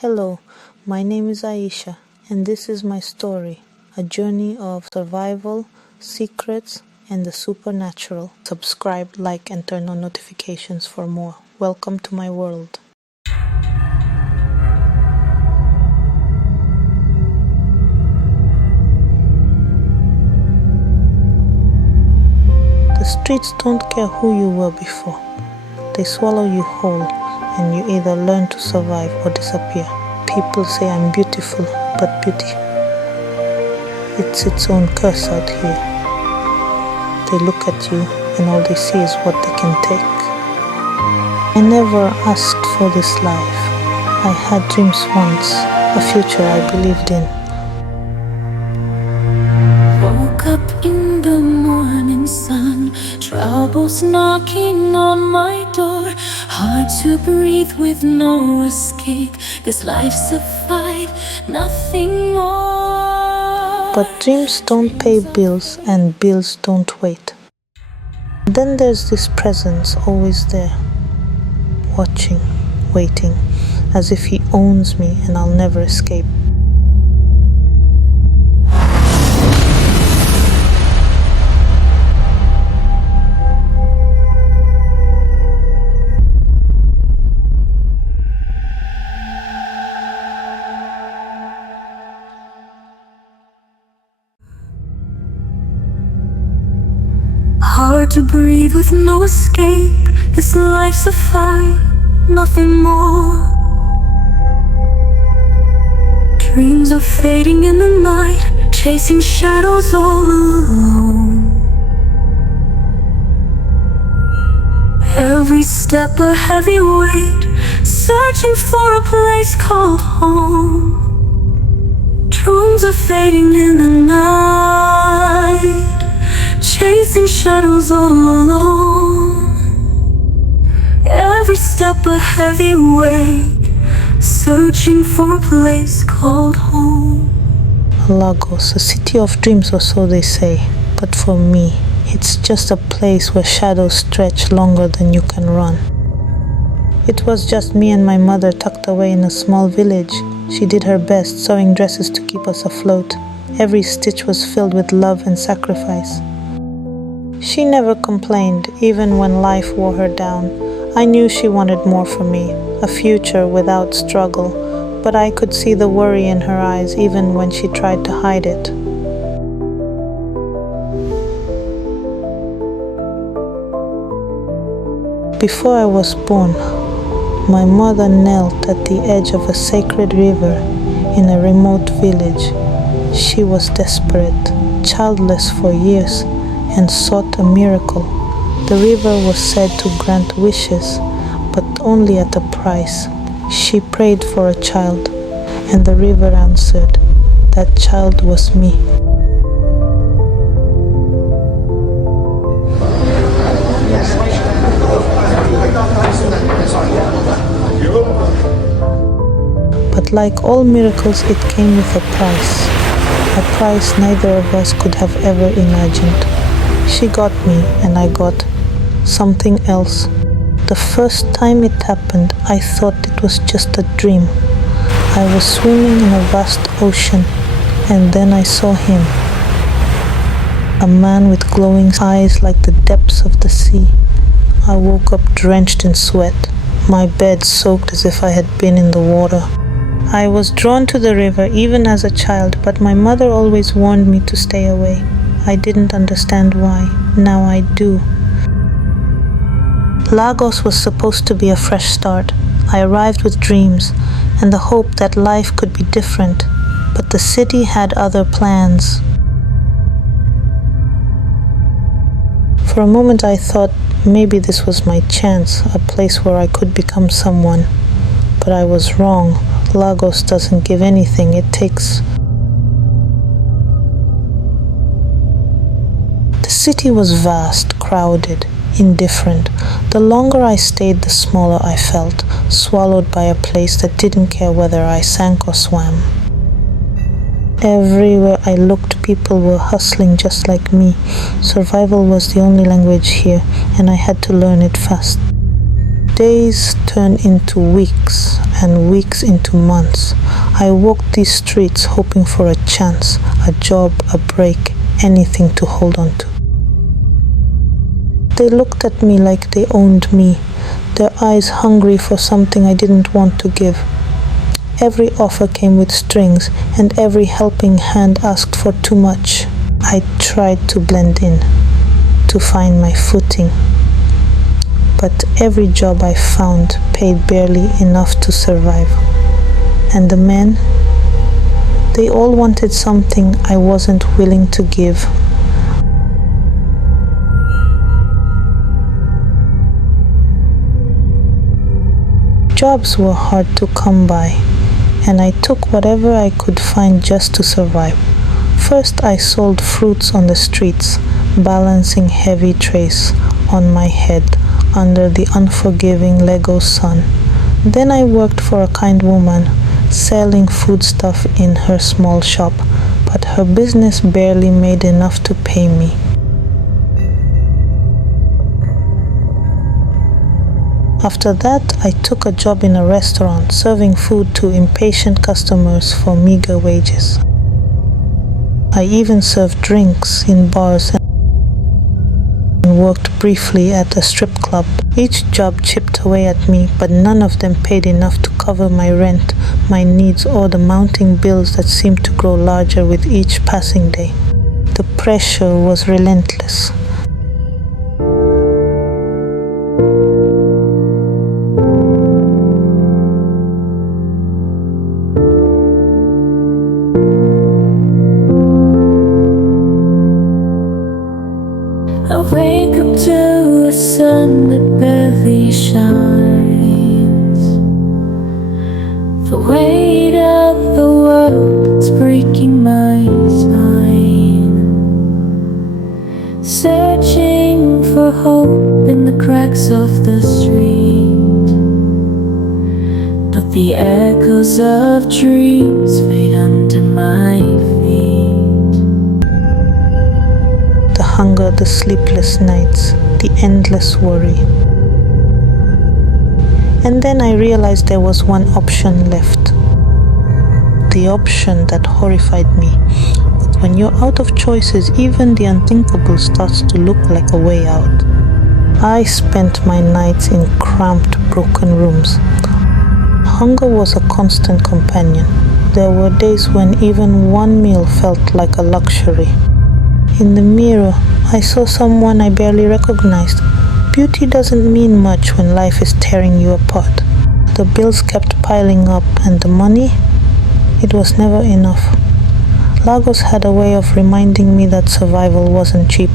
Hello, my name is Aisha, and this is my story, a journey of survival, secrets, and the supernatural. Subscribe, like, and turn on notifications for more. Welcome to my world. The streets don't care who you were before. They swallow you whole, and you either learn to survive or disappear. People say I'm beautiful, but beauty, it's its own curse out here. They look at you, and all they see is what they can take. I never asked for this life. I had dreams once, a future I believed in. Woke up in the morning sun, troubles knocking on my door. Hard to breathe with no escape. This life's a fight, nothing more. But dreams don't pay bills, and bills don't wait. Then there's this presence always there, watching, waiting, as if he owns me and I'll never escape. Hard to breathe with no escape. This life's a fight, nothing more. Dreams are fading in the night, chasing shadows all alone. Every step a heavy weight, searching for a place called home. Dreams are fading in the night, chasing shadows all alone. Every step a heavy weight, searching for a place called home. Lagos, a city of dreams, or so they say. But for me, it's just a place where shadows stretch longer than you can run. It was just me and my mother tucked away in a small village. She did her best, sewing dresses to keep us afloat. Every stitch was filled with love and sacrifice. She never complained, even when life wore her down. I knew she wanted more for me, a future without struggle, but I could see the worry in her eyes even when she tried to hide it. Before I was born, my mother knelt at the edge of a sacred river in a remote village. She was desperate, childless for years, and sought a miracle. The river was said to grant wishes, but only at a price. She prayed for a child, and the river answered. That child was me. But like all miracles, it came with a price neither of us could have ever imagined. She got me, and I got something else. The first time it happened, I thought it was just a dream. I was swimming in a vast ocean, and then I saw him. A man with glowing eyes like the depths of the sea. I woke up drenched in sweat, my bed soaked as if I had been in the water. I was drawn to the river even as a child, but my mother always warned me to stay away. I didn't understand why. Now I do. Lagos was supposed to be a fresh start. I arrived with dreams and the hope that life could be different, but the city had other plans. For a moment I thought maybe this was my chance, a place where I could become someone. But I was wrong. Lagos doesn't give anything, it takes. The city was vast, crowded, indifferent. The longer I stayed, the smaller I felt, swallowed by a place that didn't care whether I sank or swam. Everywhere I looked, people were hustling just like me. Survival was the only language here, and I had to learn it fast. days turned into weeks and weeks into months. I walked these streets hoping for a chance, a job, a break, anything to hold on to. They looked at me like they owned me, their eyes hungry for something I didn't want to give. Every offer came with strings, and every helping hand asked for too much. I tried to blend in, to find my footing. But every job I found paid barely enough to survive. And the men, they all wanted something I wasn't willing to give. Jobs were hard to come by, and I took whatever I could find just to survive. First, I sold fruits on the streets, balancing heavy trays on my head under the unforgiving Lego sun. Then I worked for a kind woman, selling foodstuff in her small shop, but her business barely made enough to pay me. After that, I took a job in a restaurant, serving food to impatient customers for meager wages. I even served drinks in bars and worked briefly at a strip club. Each job chipped away at me, but none of them paid enough to cover my rent, my needs, or the mounting bills that seemed to grow larger with each passing day. The pressure was relentless. I wake up to a sun that barely shines. The weight of the world is breaking my spine. Searching for hope in the cracks of the street, but the echoes of dreams fade under my feet. The hunger, the sleepless nights, the endless worry. And then I realized there was one option left. The option that horrified me. But when you're out of choices, even the unthinkable starts to look like a way out. I spent my nights in cramped, broken rooms. Hunger was a constant companion. There were days when even one meal felt like a luxury. In the mirror, I saw someone I barely recognized. Beauty doesn't mean much when life is tearing you apart. The bills kept piling up, and the money, it was never enough. Lagos had a way of reminding me that survival wasn't cheap.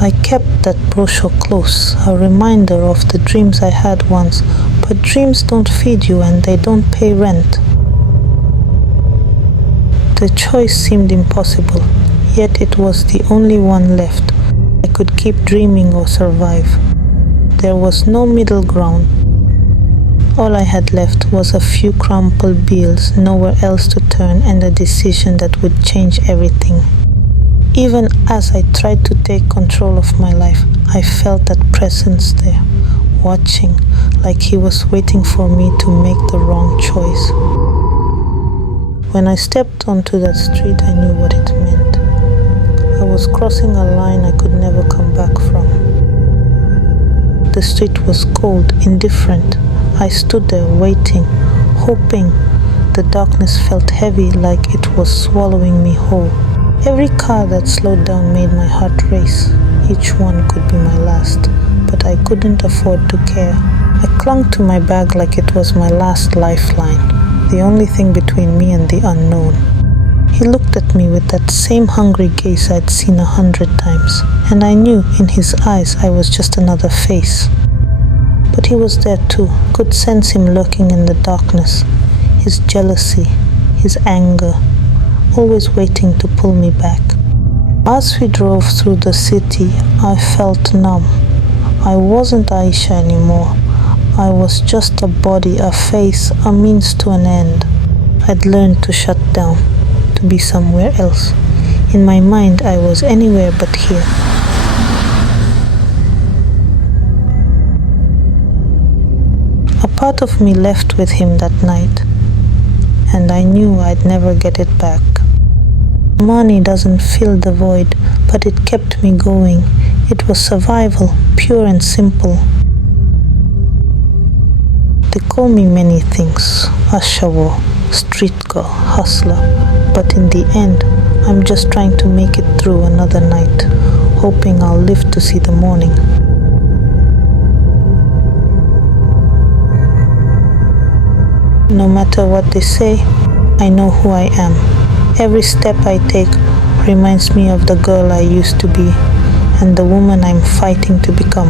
I kept that brochure close, a reminder of the dreams I had once, but dreams don't feed you and they don't pay rent. The choice seemed impossible, yet it was the only one left. I could keep dreaming or survive. There was no middle ground. All I had left was a few crumpled bills, nowhere else to turn, and a decision that would change everything. Even as I tried to take control of my life, I felt that presence there, watching, like he was waiting for me to make the wrong choice. When I stepped onto that street, I knew what it meant. I was crossing a line I could never come back from. The street was cold, indifferent. I stood there waiting, hoping. The darkness felt heavy, like it was swallowing me whole. Every car that slowed down made my heart race. Each one could be my last, but I couldn't afford to care. I clung to my bag like it was my last lifeline, the only thing between me and the unknown. He looked at me with that same hungry gaze I'd seen 100 times, and I knew in his eyes I was just another face. But he was there too, could sense him lurking in the darkness, his jealousy, his anger, always waiting to pull me back. As we drove through the city, I felt numb. I wasn't Aisha anymore. I was just a body, a face, a means to an end. I'd learned to shut down, to be somewhere else. In my mind, I was anywhere but here. A part of me left with him that night, and I knew I'd never get it back. Money doesn't fill the void, but it kept me going. It was survival, pure and simple. They call me many things: Ashawo, street girl, hustler, but in the end, I'm just trying to make it through another night, hoping I'll live to see the morning. No matter what they say, I know who I am. Every step I take reminds me of the girl I used to be and the woman I'm fighting to become.